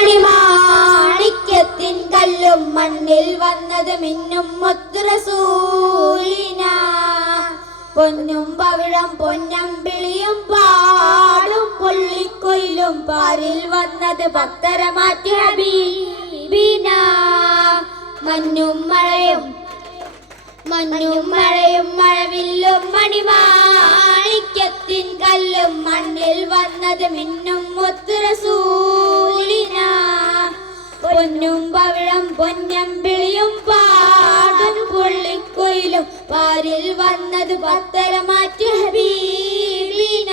മണിമാണിക്യത്തിൻ കല്ലും മണ്ണിൽ വന്നത് മിന്നും മുത്ത് റസൂലിന പൊന്നും പവിഴം പൊന്നമ്പിളിയും പാടും പുള്ളിക്കൊയിലും പാരിൽ വന്നത് ഭക്തര മാറ്റി ഹബീബിന മഞ്ഞും മഴയും മഴവില്ലും മണിമാണിക്യത്തിൻ കല്ലും മണ്ണിൽ വന്നത് മിന്നും മുത്ത് റസൂലിന പൊന്നും പവിഴം പൊന്നമ്പിളിയും പാടും പുള്ളിക്കൊയിലും പാരിൽ വന്നത് ഭക്തര മാറ്റി ഹബീബിന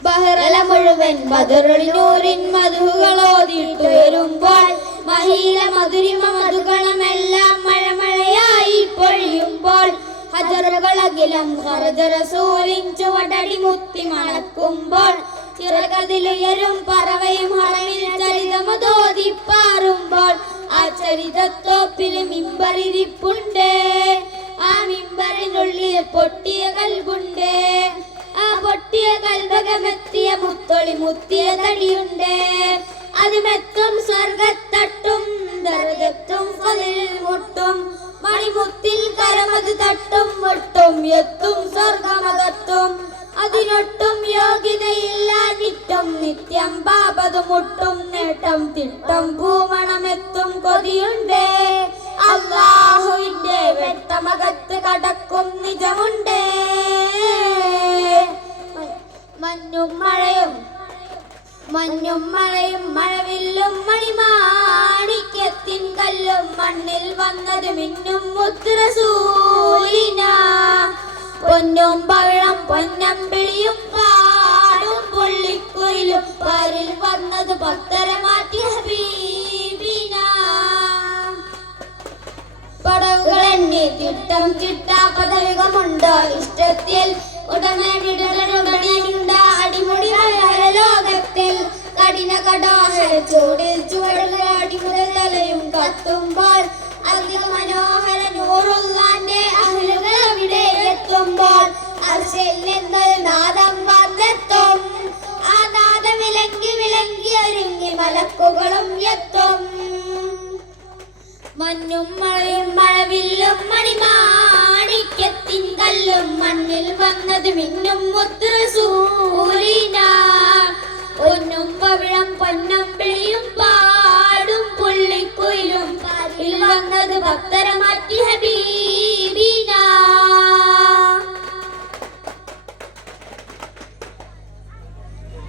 ബഹ്റല മുഴുവൻ ബദറുൽ മധുകളോതിട്ടുയരുമ്പോൾ മഹീല മധുരിമ മധുകളമെല്ലാം മഴമഴയായി പൊഴിയുമ്പോൾ ഹജറുകളകിലം ഹർജ റസൂലിൻ ചുവടടി മുത്തി മണക്കുമ്പോൾ ചിറകതിലുയരും പറവയും ഹറമിൽ ചരിതമതോതിപ്പാറുമ്പോൾ ആ ചരിതത്തോപ്പിൽ മിമ്പറിരിപ്പുണ്ട് ആ മിമ്പറിനുള്ളിൽ പൊട്ടിയ കൽബുണ്ട് ആ പൊട്ടിയ കൽബകമെത്തിയ മുത്തൊളി മുത്തിയ തടിയുണ്ട് അതുമെത്തും സ്വർഗത്തട്ടും ദർഗത്തും ഫളിൽ മുട്ടും മണിമുത്തിൽ കരമത് തട്ടും മുട്ടും എത്തും സ്വർഗമകത്തും അതിനൊട്ടും യോഗ്യതയില്ല നിത്യം പാപതു മുട്ടും നേട്ടം തിട്ടം പൂമണമെത്തും കൊതിയുണ്ട് അല്ലാഹുവിന്റെ വെട്ടമകത്ത് കടക്കും നിജമുണ്ട് മഞ്ഞും മഴയും മഴവില്ലും മണിമാണിക്യത്തിൻ കല്ലും മണ്ണിൽ വന്നത് മിന്നും മുത്ത് റസൂലിന പൊന്നും പവിഴം പൊന്നമ്പിളിയും പാടും പുള്ളിക്കൊയിലും പാരിൽ വന്നത് ഭക്തര മാറ്റി ഹബീബിന പടവുകളെണ്ണി തിട്ടം കിട്ടാ പദവികമുണ്ടോ ഇഷ്ടത്തിൽ ഉടമേടിടലുടനെയുണ്ട അടിമുടി ലോകത്തിൽ കഠിന കടാഹര ചൂടിൽ ചുവടുകൾ അടിമുതൽ തലയും കത്തുമ്പോൾ അധിക മനോഹര നൂറുള്ളാന്റെ അഹലുകൾ അവിടെ എത്തുമ്പോൾ അർശയിൽ നിന്നൊരു നാദം വന്നെത്തും ആ നാദം വിളങ്ങി ഒരുങ്ങി മലക്കുകളും എത്തും മഞ്ഞും മഴയും മഴവില്ലും മണിമാണിക്യത്തിൻ കല്ലും മണ്ണിൽ വന്നത് മിന്നും മുത്ത് റസൂലിന